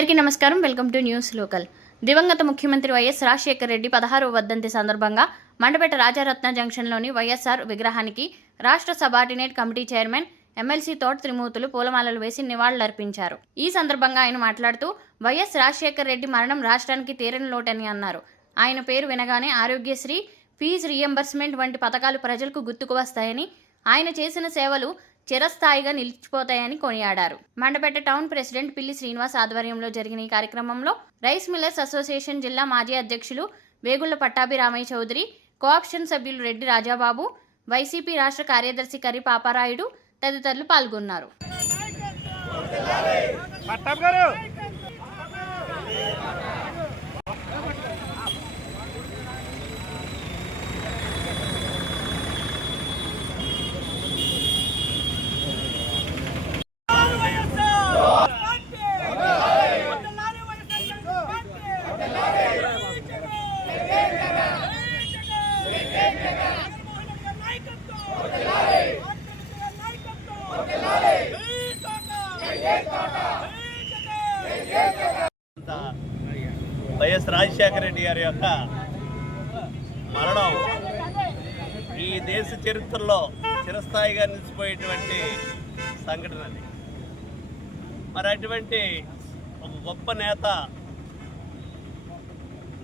అందరికీ నమస్కారం. Welcome to news local. దివంగత ముఖ్యమంత్రి వైఎస్ రాజశేఖర రెడ్డి 16వ వర్ధంతి సందర్భంగా మండపేట రాజారత్న జంక్షన్లోని వైఎస్ఆర్ విగ్రహానికి రాష్ట్ర సబార్డినేట్ కమిటీ చైర్మన్ ఎమ్మెల్సీ తోట త్రిమూర్తులు పూలమాలలు వేసి నివాళులర్పించారు. ఈ సందర్భంగా ఆయన మాట్లాడుతూ వైఎస్ రాజశేఖర రెడ్డి మరణం రాష్ట్రానికి తీరని లోటని అన్నారు. ఆయన పేరు వినగానే ఆరోగ్యశ్రీ, ఫీజు రీఎంబర్స్మెంట్ వంటి పథకాలు ప్రజలకు గుర్తుకు వస్తాయని, ఆయన చేసిన సేవలు చిరస్థాయిగా నిలిచిపోతాయని కొనియాడారు. మండపేట టౌన్ ప్రెసిడెంట్ పిల్లి శ్రీనివాస్ ఆధ్వర్యంలో జరిగిన ఈ కార్యక్రమంలో రైస్ మిల్లర్స్ అసోసియేషన్ జిల్లా మాజీ అధ్యక్షులు వేగుళ్ల పట్టాభి రామయ్య చౌదరి, కోఆప్షన్ సభ్యులు రెడ్డి రాజాబాబు, వైసీపీ రాష్ట్ర కార్యదర్శి కరి పాపారాయుడు తదితరులు పాల్గొన్నారు. వైఎస్ రాజశేఖర రెడ్డి గారి యొక్క మరణం ఈ దేశ చరిత్రలో చిరస్థాయిగా నిలిచిపోయేటువంటి సంఘటన అది. మరి అటువంటి ఒక గొప్ప నేత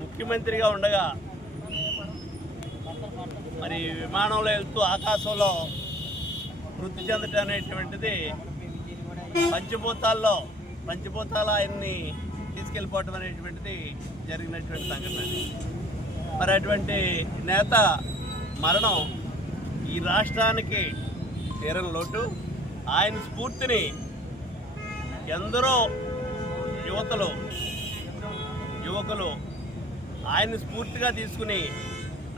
ముఖ్యమంత్రిగా ఉండగా మరి విమానంలో వెళ్తూ ఆకాశంలో మృతి చెందటం అనేటువంటిది పంచభూతాలు ఆయన్ని తీసుకెళ్ళిపోవటం అనేటువంటిది జరిగినటువంటి సంఘటన. మరి అటువంటి నేత మరణం ఈ రాష్ట్రానికి తీరని లోటు. ఆయన స్ఫూర్తిని ఎందరో యువకులు ఆయన్ని స్ఫూర్తిగా తీసుకుని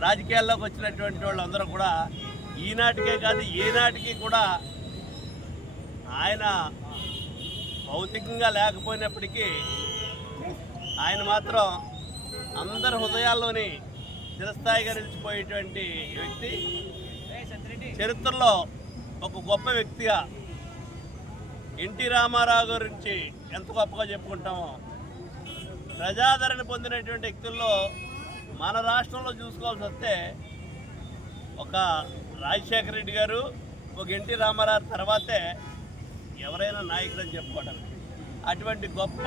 రాజకీయాల్లోకి వచ్చినటువంటి వాళ్ళందరూ కూడా ఈనాటికే కాదు ఏనాటికి కూడా ఆయన భౌతికంగా లేకపోయినప్పటికీ ఆయన మాత్రం అందరి హృదయాల్లోని చిరస్థాయిగా నిలిచిపోయేటువంటి వ్యక్తి. చరిత్రలో ఒక గొప్ప వ్యక్తిగా ఎన్టీ రామారావు గురించి ఎంత గొప్పగా చెప్పుకుంటామో, ప్రజాదరణ పొందినటువంటి వ్యక్తుల్లో మన రాష్ట్రంలో చూసుకోవాల్సి వస్తే ఒక రాజశేఖర రెడ్డి గారు, ఒక ఎన్టీ రామారావు తర్వాతే ఎవరైనా నాయకుడు అని చెప్పుకోవడం. అటువంటి గొప్ప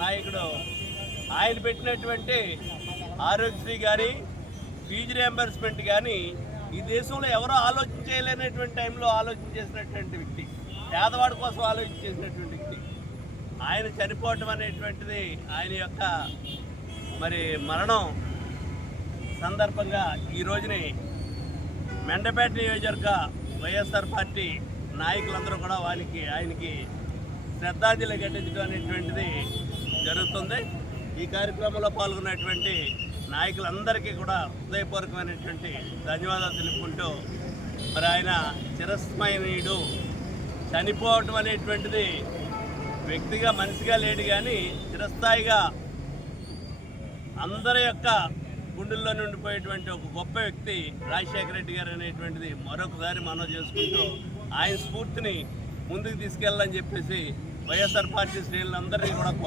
నాయకుడు ఆయన పెట్టినటువంటి ఆరోగ్యశ్రీ కానీ, ఫీజు రియంబర్స్మెంట్ కానీ ఈ దేశంలో ఎవరో ఆలోచించలేనటువంటి టైంలో ఆలోచించేసినటువంటి వ్యక్తి, పేదవాడి కోసం ఆలోచించేసినటువంటి వ్యక్తి. ఆయన చనిపోవటం అనేటువంటిది ఆయన యొక్క మరి మరణం సందర్భంగా ఈ రోజుని మండపేట నియోజకవర్గ వైఎస్ఆర్ పార్టీ నాయకులందరూ కూడా ఆయనకి శ్రద్ధాంజలి ఘటించడం అనేటువంటిది జరుగుతుంది. ఈ కార్యక్రమంలో పాల్గొన్నటువంటి నాయకులందరికీ కూడా హృదయపూర్వకమైనటువంటి ధన్యవాదాలు తెలుపుకుంటూ, మరి ఆయన చిరస్మరణీయుడు. చనిపోవటం అనేటువంటిది వ్యక్తిగా మనిషిగా లేడు కానీ చిరస్థాయిగా అందరి యొక్క గుండెల్లో ఉండిపోయేటువంటి ఒక గొప్ప వ్యక్తి రాజశేఖర రెడ్డి గారు అనేటువంటిది మరొకసారి మనం చేసుకుంటూ ఆయన స్ఫూర్తిని ముందుకు తీసుకెళ్ళాలని చెప్పేసి వైఎస్ఆర్ పార్టీ శ్రేణులందరినీ కూడా